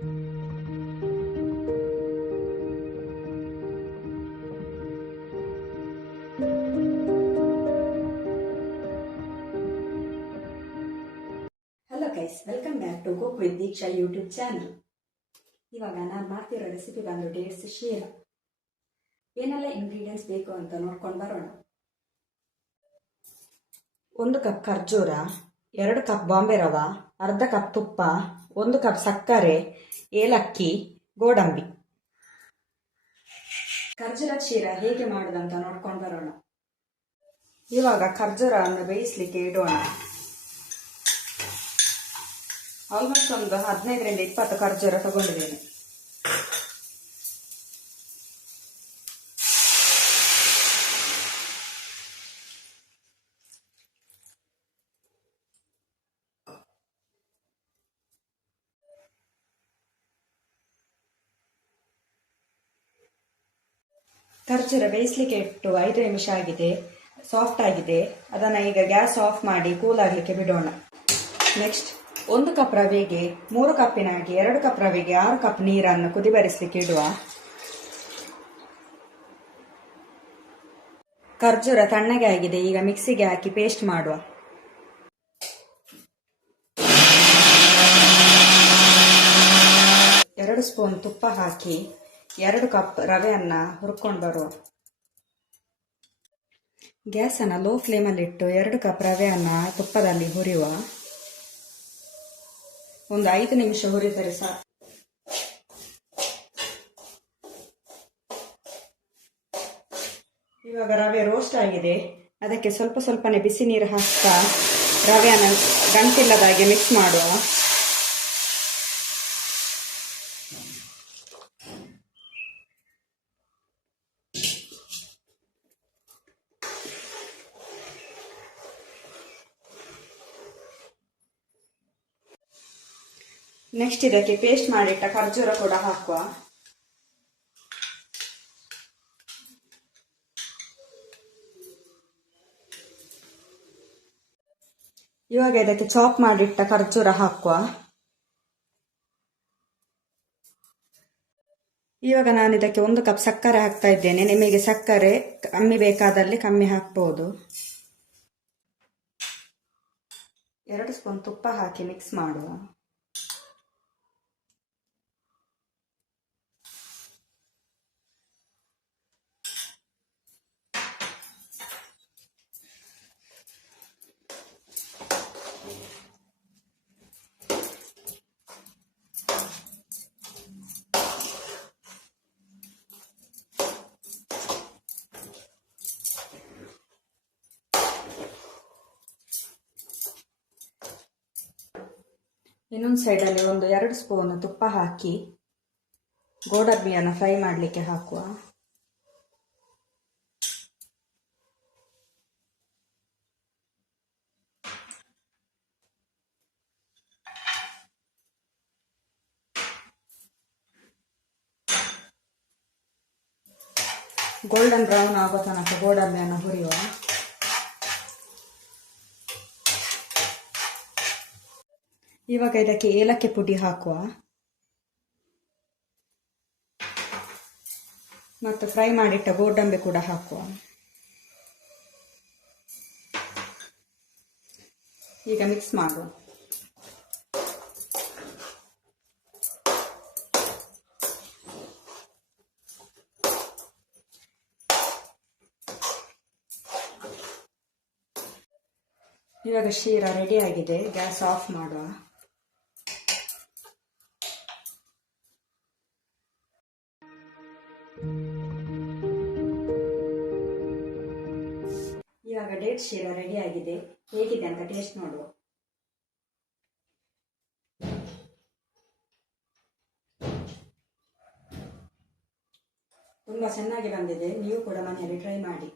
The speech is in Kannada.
Hello guys, welcome back to cook with Deeksha YouTube channel. ಇವಾಗ ನಾನು ಮಾಡ್ತಿರೋ ರೆಸಿಪಿ ಬಂದು ಡೇಟ್ಸ್ ಶೀರಾ. ಏನೆಲ್ಲ ಇಂಗ್ರೀಡಿಯೆಂಟ್ಸ್ ಬೇಕು ಅಂತ ನೋಡ್ಕೊಂಡು ಬರೋಣ. 1 ಕಪ್ ಖರ್ಜೂರ, 2 ಕಪ್ ಬಾಂಬೆ ರವಾ, ಅರ್ಧ ಕಪ್ ತುಪ್ಪ, 1 ಕಪ್ ಸಕ್ಕರೆ, ಏಲಕ್ಕಿ, ಗೋಡಂಬಿ. ಖರ್ಜೂರ ಶೀರಾ ಹೇಗೆ ಮಾಡೋದಂತ ನೋಡ್ಕೊಂಡು ಬರೋಣ. ಇವಾಗ ಖರ್ಜೂರವನ್ನು ಬೇಯಿಸ್ಲಿಕ್ಕೆ ಇಡೋಣ. ಆಲ್ಮೋಸ್ಟ್ ಒಂದು 15ರಿಂದ 20 ಖರ್ಜೂರ ತಗೊಂಡಿದ್ದೇನೆ. ಖರ್ಜೂರ ಬೇಯಿಸ್ಲಿಕ್ಕೆ ಇಟ್ಟು 5 ನಿಮಿಷ ಆಗಿದೆ, ಸಾಫ್ಟ್ ಆಗಿದೆ. ಅದನ್ನು ಈಗ ಗ್ಯಾಸ್ ಆಫ್ ಮಾಡಿ ಕೂಲ್ ಆಗಲಿಕ್ಕೆ ಬಿಡೋಣ. ನೆಕ್ಸ್ಟ್ 1 ಕಪ್ ರವೆಗೆ 3 ಕಪ್ಪಿನಾಗಿ 2 ಕಪ್ ರವೆಗೆ 6 ಕಪ್ ನೀರನ್ನು ಕುದಿ ಬರಿಸಲಿಕ್ಕೆ ಇಡುವ. ಖರ್ಜೂರ ತಣ್ಣಗೆ ಆಗಿದೆ, ಈಗ ಮಿಕ್ಸಿಗೆ ಹಾಕಿ ಪೇಸ್ಟ್ ಮಾಡುವ. ಎರಡು ಸ್ಪೂನ್ ತುಪ್ಪ ಹಾಕಿ 2 ಕಪ್ ರವೆಯನ್ನು ಹುರ್ಕೊಂಡು ಬರುವ. ಗ್ಯಾಸನ್ನು ಲೋ ಫ್ಲೇಮಲ್ಲಿಟ್ಟು 2 ಕಪ್ ರವೆಯನ್ನು ತುಪ್ಪದಲ್ಲಿ ಹುರಿಯುವ. ಒಂದು 5 ನಿಮಿಷ ಹುರಿದರೆ ಸಾಕು. ಇವಾಗ ರವೆ ರೋಸ್ಟ್ ಆಗಿದೆ, ಅದಕ್ಕೆ ಸ್ವಲ್ಪ ಸ್ವಲ್ಪನೇ ಬಿಸಿ ನೀರು ಹಾಕ್ತಾ ರವೆಯನ್ನು ಗಂಟಿಲ್ಲದಾಗೆ ಮಿಕ್ಸ್ ಮಾಡುವ. ನೆಕ್ಸ್ಟ್ ಇದಕ್ಕೆ ಪೇಸ್ಟ್ ಮಾಡಿಟ್ಟ ಖರ್ಜೂರ ಕೂಡ ಹಾಕುವ. ಇವಾಗ ಇದಕ್ಕೆ ಚಾಪ್ ಮಾಡಿಟ್ಟ ಖರ್ಜೂರ ಹಾಕುವ. ಇವಾಗ ನಾನು ಇದಕ್ಕೆ 1 ಕಪ್ ಸಕ್ಕರೆ ಹಾಕ್ತಾ ಇದ್ದೇನೆ. ನಿಮಗೆ ಸಕ್ಕರೆ ಕಮ್ಮಿ ಬೇಕಾದಲ್ಲಿ ಕಮ್ಮಿ ಹಾಕ್ಬಹುದು. 2 ಸ್ಪೂನ್ ತುಪ್ಪ ಹಾಕಿ ಮಿಕ್ಸ್ ಮಾಡುವ. ಇನ್ನೊಂದು ಸೈಡಲ್ಲಿ 2 ಸ್ಪೂನ್ ತುಪ್ಪ ಹಾಕಿ ಗೋಡಂಬಿಯನ್ನು ಫ್ರೈ ಮಾಡಲಿಕ್ಕೆ ಹಾಕುವ. ಗೋಲ್ಡನ್ ಬ್ರೌನ್ ಆಗೋ ತನಕ ಗೋಡಂಬಿಯನ್ನು ಹುರಿಯುವ. ಇವಾಗ ಇದಕ್ಕೆ ಏಲಕ್ಕಿ ಪುಡಿ ಹಾಕುವ ಮತ್ತು ಫ್ರೈ ಮಾಡಿಟ್ಟ ಗೋಡಂಬಿ ಕೂಡ ಹಾಕುವ. ಈಗ ಮಿಕ್ಸ್ ಮಾಡುವ. ಇವಾಗ ಶೀರಾ ರೆಡಿ ಆಗಿದೆ, ಗ್ಯಾಸ್ ಆಫ್ ಮಾಡುವ. ಇವಾಗ ಡೇಟ್ ಶೀರಾ ರೆಡಿ ಆಗಿದೆ, ಹೇಗಿದೆ ಅಂತ ಟೇಸ್ಟ್ ನೋಡುವ. ತುಂಬಾ ಚೆನ್ನಾಗಿ ಬಂದಿದೆ, ನೀವು ಕೂಡ ಮನೆಯಲ್ಲಿ ಟ್ರೈ ಮಾಡಿ.